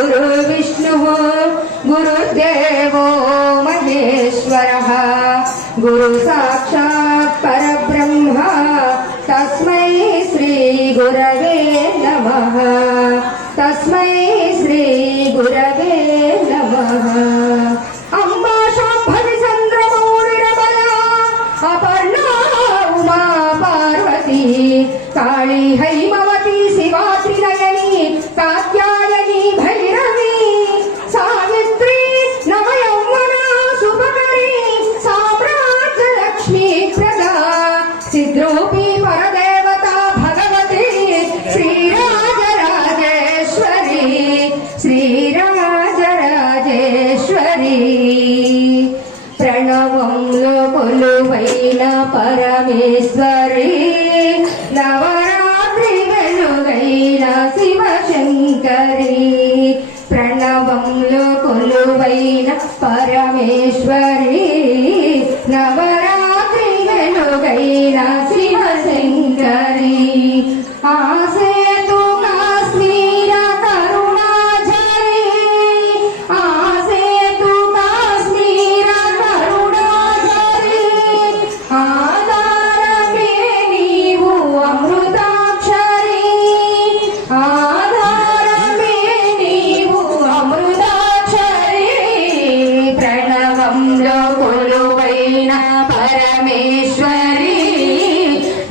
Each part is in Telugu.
गुरुर्विष्णुः गुरुर्देवो महेश्वरः गुरुसाक्षात् परब्रह्म तस्मै श्रीगुरवे नमः तस्मै श्रीगुरवे नमः। अम्बा शाम्भवी चन्द्रमौळिरबला अपर्णा उमा पार्वती काली हैमवती शिवा त्रिनयनी कात्यायनी भैरवी सावित्री नवयौवना शुभकरी साम्राज्यलक्ष्मी प्रदा सिद्रूपी परदेवता भगवती श्रीराजराजेश्वरी श्रीराजराजेश्वरी। प्रणवंलो కొలువైన పరమేశ్వరి నవరాత్రి వెలుగైన శివశంకరి ప్రణవంలో కొలువైన పరమేశ్వరి నవరాత్రి వెలుగైన శివశంకరి। ఆసేతు కాశ్మీర కరుణాఝరి ఆసేతు కాశ్మీర కరుణాఝరి ఆధారమే నీవు అమృతాక్షరి ఆధారమే నీవు అమృతాక్షరి ప్రణవంలో కొలువైన పరమేశ్వరి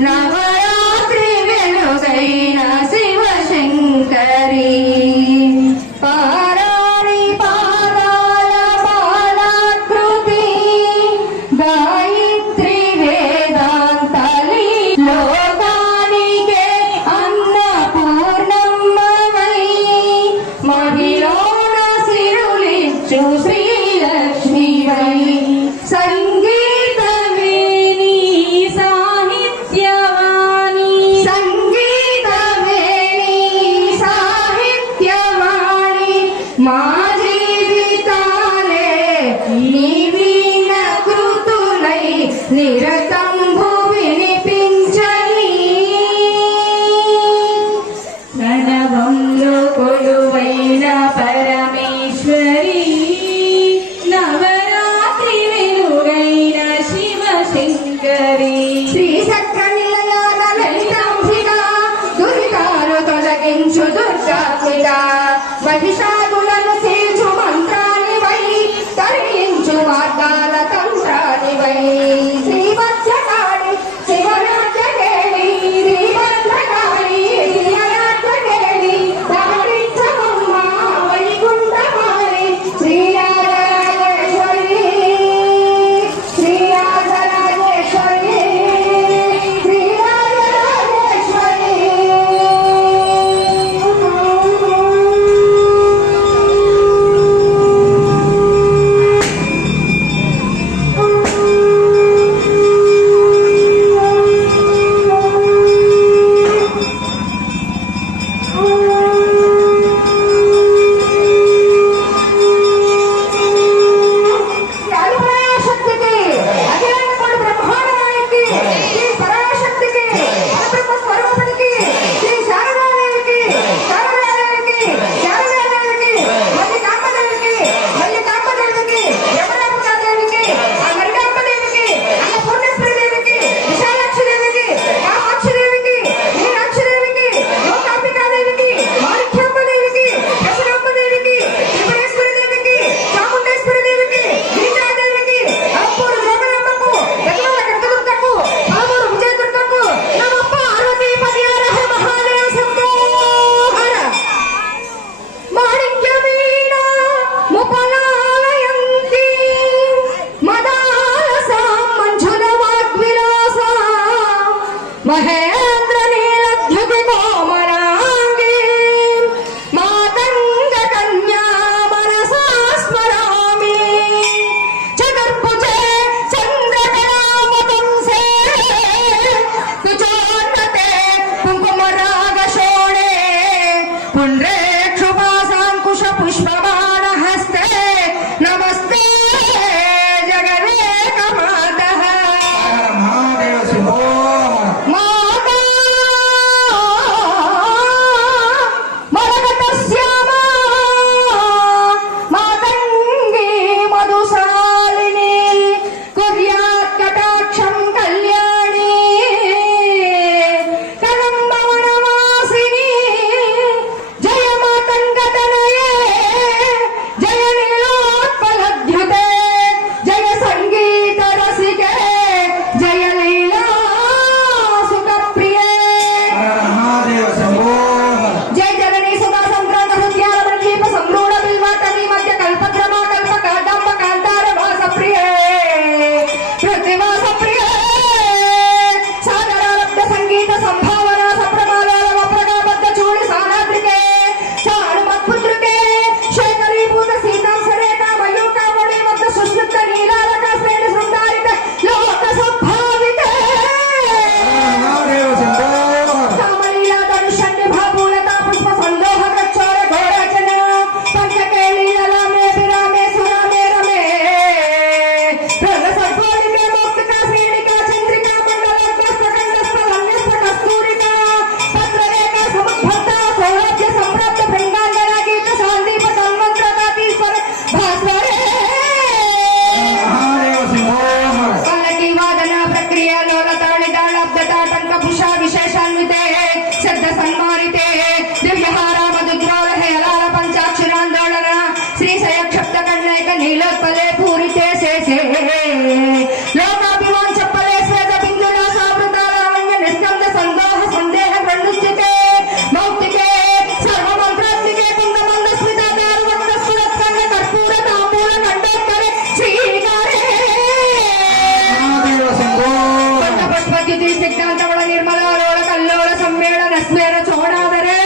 నవరాత్రి వెలుగైన శివశంకరి। పారాణి పాదాల బాలాకృతి గాయత్రి వేదాంతలి లోకానికే అన్నపూర్ణమ్మవై మహిళోన సిరులిచ్చు శ్రీలక్ష్మివై సంగీతమే నీ సాహిత్యవాణి సంగీతమే నీ సాహిత్యవాణి మా జీవితాలే నీ వీణ కృతులై నిరతంబు వినిపించని ప్రణవంలో కొలువైన పరమేశ్వరి నవరాత్రి వెలుగైన శివశంకరి। శ్రీచక్ర నిలయాల లలితాంబిక దురితాలు తొలగించు దుర్గాత్మిక మహిషాదులను చేర్చు మంత్రానివై తరించు మార్గాల తంత్రానివై శ్రీవత్సకాళి శివరాజకేళి శ్రీభద్రకాళి శ్రీయరాజకేళి ధరించమమ్మ వైకుంఠమాలి శ్రీరాజరాజేశ్వరి శ్రీరాజరాజేశ్వరి శ్రీరాజరాజేశ్వరి। పరాశక్తికి అఖిలాండ కోటి బ్రహ్మాండనాయకి శ్రీ పరాశక్తికి పరబ్రహ్మ స్వరూపిణికి శ్రీ శారదాదేవికి శారదాదేవికి శారదాదేవికి మల్లికాంబదేవికి మల్లికాంబదేవికి యమలాంబికాదేవికి మల్లికాంబదేవికి అన్నపూర్ణేశ్వరీదేవికి విశాలాక్షిదేవికి కామాక్షిదేవికి మీనాక్షిదేవికి లోకాంబికాదేవికి మాణిక్యాంబదేవికి దశరాంబదేవికి త్రిపురేశ్వరీదేవికి చాముండేశ్వరీదేవికి గిరిజాదేవికి అప్పూరు జగదాంబకు గజవాడ కనకదుర్గకు పాలమూరు విజయదుర్గకు నమః పార్వతీపతి హర హర మహాదేవ శంభో హర। మాణిక్యవీణ ముపలాలయంతి మదాలసా మంజుల వాగ్విలాస మహేంద్ర నీలద్యుతి కోమలాంగి మాతంగ కన్యా మనసా స్మరామి చతుర్భుజే చంద్రకళామపుంసే కుచోన్నతే కుంకుమరాగశోణే పుండ్రేక్షుపాశాంకుశ పుష్పబాణహస్తే నమస్తే జగదేకమాతః మహాదేవ శంభో మాతా లీలోత్పలే పూరితే శేషే లోకాభిమాన్ చెప్పలే శ్వేత బిందుల సావృతారావణ్య నిస్కంద సందోహ సందేహ ప్రనుష్ఠితే మౌక్తికే సర్వమంత్రాత్మికే కుండమంద స్మితాకారు వక్ర స్ఫురత్కండ కర్పూర తాంబూల కంఠోత్తరే శ్రీకారే మహాదేవ శంభో పుష్పద్యుతి స్నిగ్ధాంతవళ నిర్మలాలోల కల్లోల సమ్మేళన స్వేర చోడాదరే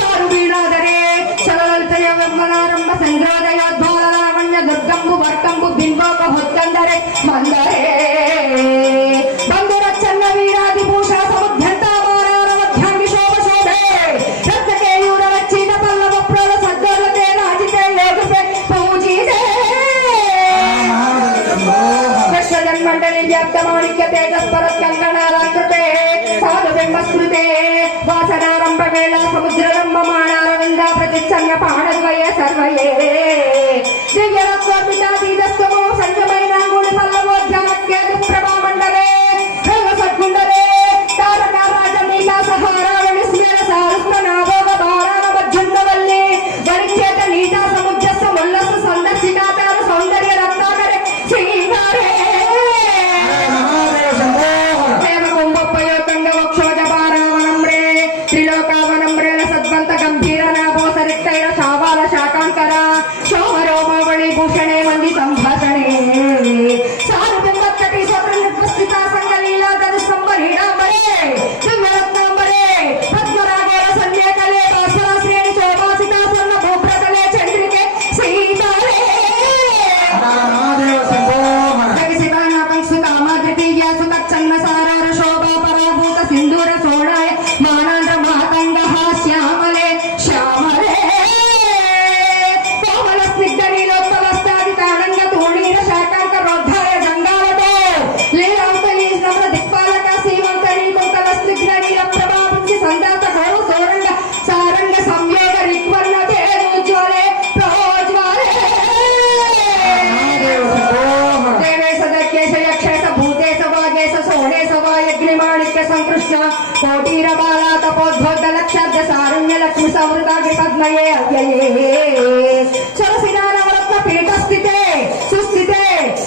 చారు వీణాదరే చలలలితయ బ్రహ్మనారంభ సంగ్రాదయోద్భాలావణ్య దుర్గంబు వర్కంబు బింబోక హొత్తందరే మందరే బంధురచ్చన్న వీరాది భూషా సముద్యంతామారారమధ్యాంగి శోభ శోభే రత్నకేయూర రచ్చిత పల్లవ ప్రోల సద్దోలతే రాజితే యోగుపే పూజితే మహాదేవ శంభో విశ్వజన్మండలి వ్యాప్తమాణిక్య తేజస్పరత్ కంకణాలంకృతే సాధుబింబస్మృతే వాసనారంభ వేళ సముద్రరంభమాణారవిందా ప్రతిచ్ఛన్న పాణద్వయ సర్వయే దివ్యరత్నోర్మితాతీతస్తమో సంజమైనాంగుడి పల్లవోద్యానకేతు ప్రభామండలే సద్గుండలే తారకారాజమీకా సహారావణి స్మేర సారుస్త నాభోగ భారాన మధ్యుండవల్లి గరిచేత నీతా సముద్రస్త ముల్లస్సు సందర్శికాతార సౌందర్య రత్నాకరే శ్రీకారే మహాదేవ శంభో దేవకుంభోపయోగంగ వక్షోజ పారావనంబ్రే త్రిలోకావనంబ్రేణ సద్వంత గంభీర నాభోసరిక్తైర శావాల శాకాంకర శోభరోమావళి భూషణే మంది సంభాషణే సారుబింబక్కటి స్వత్ర నిర్వస్థిత సంగలీలా ధనుస్తంభరీడాంబరే దివ్యరత్నాంబరే పద్మరాగోల సన్యేకలే భాస్వర శ్రేణి శోభాసితా స్వర్ణ భూప్రతలే చంద్రికే సీతారే మహాదేవ శంభో సింధూర సోడాయ మానాంధ్ర మాతంగ శ్యామలే శ్యామలే కోమల స్నిగ్ధ నీలోత్పలస్తాది కాణంగ తూణీర శాకాంక రోద్ధాయ గంగాలతో లీలాంతరీ నమ్ర దిక్పాలక సీమంతరీ కొంతల స్నిగ్ధ నీల ప్రభావంచి సందాత గౌర సోరంగ సారంగ సంయోగ రిక్వర్ణ తేజోజ్వలే ప్రోజ్వలే మహాదేవ శంభో దేవేశ దక్యేశ యక్షేశ భూతేశ వాగేశ సోణేశ వాయగ్నిమాణిక్య సంకృష్ణ కోటీర బాలా తపోద్భోద్ధ లక్షాబ్ద సారణ్య లక్ష్మి సంవృతాగ్ని పద్మయే అవ్యయే సరసిదానవరత్న పీఠస్థితే సుస్థితే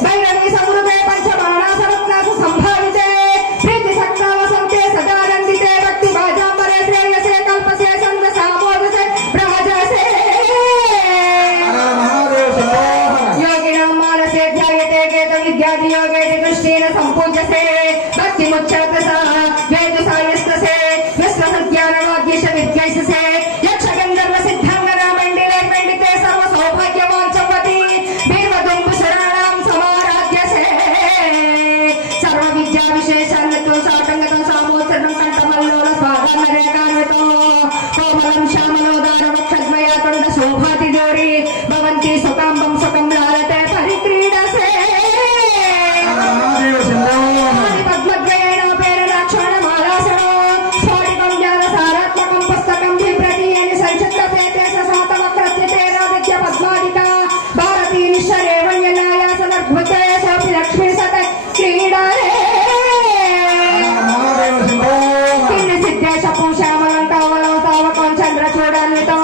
భైరవీ సంవృతే పంచబాణాసరత్నాసు సంభావితే ప్రీతి సక్తా వసంతే సదానందితే భక్తి భాజాంబరే శ్రేయసే కల్పసే సంద సామోదసే రాజసే మహాదేవ శంభో योगिनां मानसे ध्यायते गेत विद्यादि योगेति दृष्टेन सम्पूज्यसे भक्ति मुच्चातसा वेद सायस्तसे विश्वसज्ञानवाद्यश विद्यैससे यक्ष गन्धर्व सिद्धांगना मण्डिले पण्डिते सर्व सौभाग्यवान् चपति बीर्वदुम्बु शरणां समाराध्यसे सर्व विद्या विशेषान्वितो साटङ्गतो सामोत्सर्गं कण्ठमल्लोल स्वादानरेखान्वितो कोमलं श्यामलोदार वक्षद्वयातुण्ड शोभाति गौरी भवन्ति सुकाम्बं सुखं लालते परिक्रीडसे మహాదేవ శంభో పద్మద్వయేన పేరలాక్షణమాలాసనో స్ఫోటికం జ్ఞానసారాత్మకం పుస్తకం బిభ్రతీయని సంక్షిప్తసేతే ససాతవక్రత్యతే రాదిత్య పద్మాదిక భారతీ నిశ్చరేవణ్యనాయాసనద్భుతే సోపి లక్ష్మీ సత క్రీడాలే మహాదేవ శంభో కిన్ని సిద్ధేశ పూషామలంతావలం తావకం చంద్ర చూడాన్వితం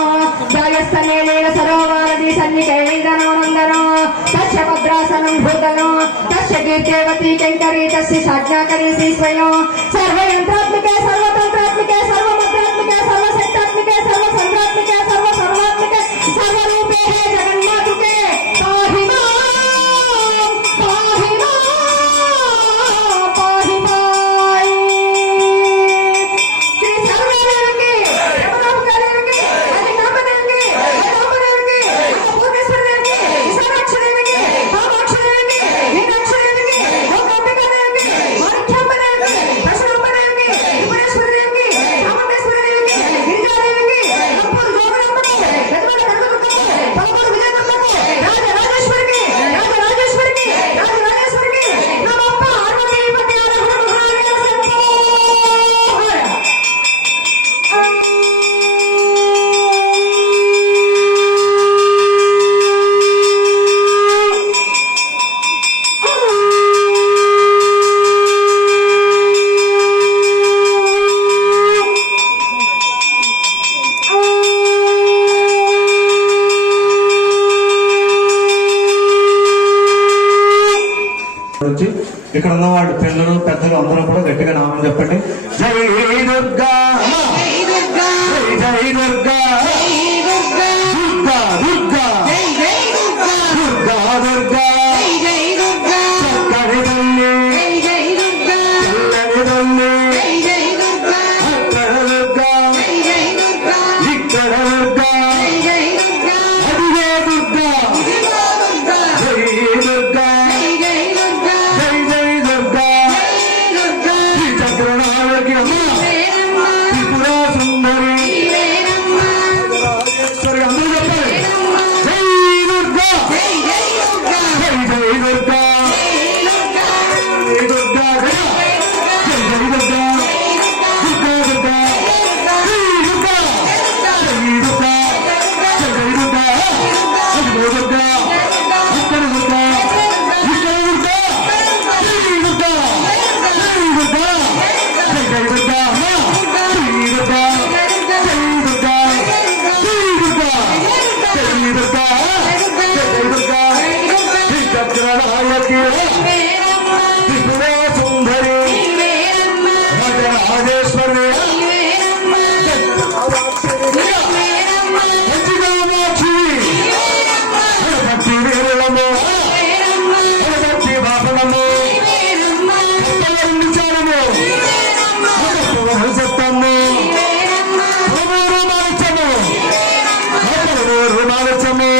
జాయస్థనే లీల సరోవారది సన్నికేళిదనోనందనో తస్య భద్రాసనం భూతనో తస్య కీర్తివతి కంకరీ తస్య సాజ్ఞాకరీ శ్రీ స్వయం సర్వయంత్రాత్మికే సర్వతంత్రాత్మికే సర్వమంత్రాత్మికే సర్వశక్తాత్మికే సర్వసంద్రాత్మికే సర్వసర్వాత్మికే సర్వరూపే జగన్మాతుకే పాహి మాం పాహి మాం పాహి మాం శ్రీ సర్వదేవికి రమణాంకదేవికి అధినామదేవికి అధోమదేవికి పూర్ణేశ్వరదేవికి విశాలాక్షదేవికి కామాక్షదేవికి మీనాక్షదేవికి లోకాంబికాదేవికి మాణిక్యాంబదేవికి దశనాంబదేవికి త్రిపురేశ్వరదేవికి ఇక్కడ ఉన్న వాడు పిల్లలు పెద్దలు అందరూ కూడా గట్టిగా నామం చెప్పండి. జై దుర్గా, జై దుర్గా, దుర్గా దుర్గా, దుర్గా దుర్గా, చక్కని తల్లి, తెల్లని తల్లి, అక్కడ దుర్గా, ఇక్కడ దుర్గా, అదిగో దుర్గా, జై దుర్గా, జై జై దుర్గా, శ్రీ చక్రనాయకి అమ్మ, త్రిపురా సుందరి, రాజేశ్వరి, అందరూ చెప్పాలి. జై దుర్గా, జై జై దుర్గా, జై దుర్గా, జై దుర్గా, జై జై దుర్గా, దుర్గా దుర్గా, జై దుర్గా, జై దుర్గా, జై జై దుర్గా, అదిగో దుర్గా, ఇక్కడ దుర్గా, ఇక్కడ దుర్గా, జై దుర్గా, జై దుర్గా, జై జై దుర్గా, అమ్మ, జై దుర్గా, జై దుర్గా, జై దుర్గా, జై దుర్గా, జై జై దుర్గా, శ్రీ చక్రనాయకి, త్రిపురా సుందరి, రాజరాజేశ్వరి, పంచగామాక్షి, భక్తి వీరులము, భక్తి బాపలము, విచారము, సత్తము, పదమూరు మాలచము, పదమూరు మాలచము,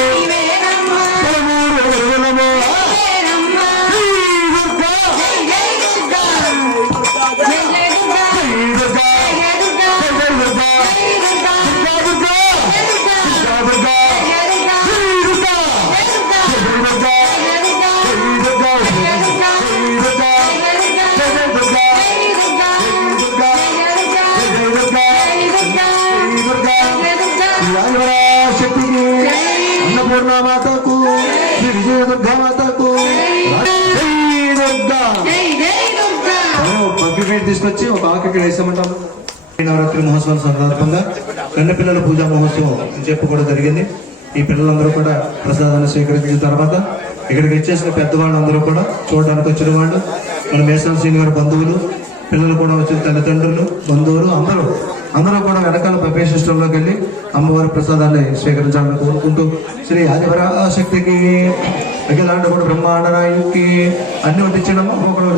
పదమూరు వీరులము, శ్రీ దుర్గా, జై దుర్గా, జై జై దుర్గా, దుర్గా దుర్గా, దుర్గా దుర్గా, దుర్గా దుర్గా, శ్రీ దుర్గా, జై దుర్గా, జై దుర్గా, జై దుర్గా, జై జై దుర్గా, దుర్గా, జై దుర్గా, జై దుర్గా, శక్తికి, అన్నపూర్ణ మాతకు, శ్రీ విజయ దుర్గా మాతకు, జై దుర్గా. పగ్గిపేట తీసుకొచ్చి ఒక ఆకు ఇక్కడ వేసామంటాము. నవరాత్రి మహోత్సవం సందర్భంగా కన్నెపిల్లల పూజా మహోత్సవం చెప్పుకోవడం జరిగింది. ఈ పిల్లలందరూ కూడా ప్రసాదాన్ని స్వీకరించిన తర్వాత ఇక్కడికి వచ్చేసిన పెద్దవాళ్ళందరూ కూడా చూడడానికి వచ్చిన వాళ్ళు, మన మేసాల శ్రీని గారి బంధువులు, పిల్లలు కూడా వచ్చిన తల్లిదండ్రులు, బంధువులు అందరూ కూడా వెనకాల ప్రవేశిష్టంలోకి వెళ్ళి అమ్మవారి ప్రసాదాన్ని స్వీకరించాలని కోరుకుంటూ, శ్రీ ఆదిపరాశక్తికి, అఖిలాండ కూడా బ్రహ్మాండ నాయకి అన్ని వడ్డించడము ఒకరు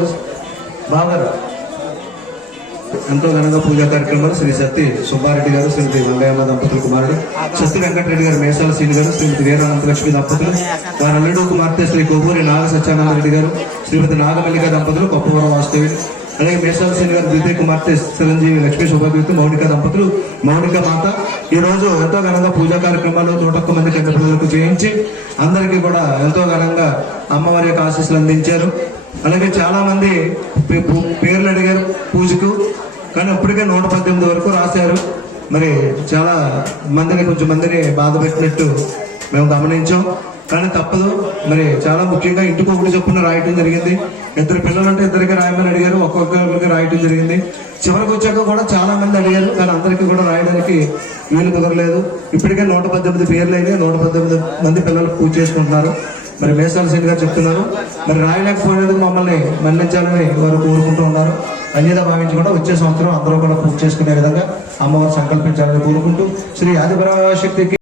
బాగా ఎంతో ఘనంగా పూజా కార్యక్రమాలు శ్రీ సత్తి సుబ్బారెడ్డి గారు, శ్రీమతి వెంకయ్యమ్మ దంపతుల కుమారుడు, సత్తి వెంకటరెడ్డి గారు, మేసాల శ్రీని గారు, శ్రీమతి వీరానంతలక్ష్మి దంపతులు, వారి అల్లుడు కుమార్తె శ్రీ కొవ్వూరి నాగ సత్యానంద రెడ్డి గారు, శ్రీమతి నాగమల్లిక దంపతులు, కొప్పవరం వాస్తవి, అలాగే మేసాల శ్రీని గారు ద్వితీయ కుమార్తె చిరంజీవి లక్ష్మీ శోభాద్వితి, మౌనిక దంపతులు, మౌనిక మాత ఈ రోజు ఎంతో ఘనంగా పూజా కార్యక్రమాలు 101 మంది కన్య పిల్లలకు చేయించి అందరికీ కూడా ఎంతో ఘనంగా అమ్మవారి యొక్క ఆశీస్సులు అందించారు. అలాగే చాలా మంది పేర్లు అడిగారు పూజకు, కానీ అప్పటికే 118 వరకు రాశారు. మరి చాలా మందిని కొంచెం మందిని బాధ పెట్టినట్టు మేము గమనించాం, కానీ తప్పదు. మరి చాలా ముఖ్యంగా ఇంటికి ఒకటి చొప్పున రాయటం జరిగింది. 2 పిల్లలు అంటే 2కి రాయమని అడిగారు, ఒక్కొక్కరికి రాయటం జరిగింది. చివరికి వచ్చాక కూడా చాలా మంది అడిగారు, కానీ అందరికీ కూడా రాయడానికి వీలు కుదరలేదు. ఇప్పటికే 118 పేర్లు అయినాయి, 118 మంది పిల్లలు పూజ చేసుకుంటున్నారు. మరి మేసాల శ్రీని గారు చెప్తున్నారు, మరి రాయలేకపోయినందుకు మమ్మల్ని మన్నించాలని వారు కోరుకుంటూ ఉన్నారు. అన్యత భావించకుండా వచ్చే సంవత్సరం అందరూ కూడా పూజ చేసుకునే విధంగా అమ్మవారు సంకల్పించాలని కోరుకుంటూ, శ్రీ ఆదిపరాశక్తికి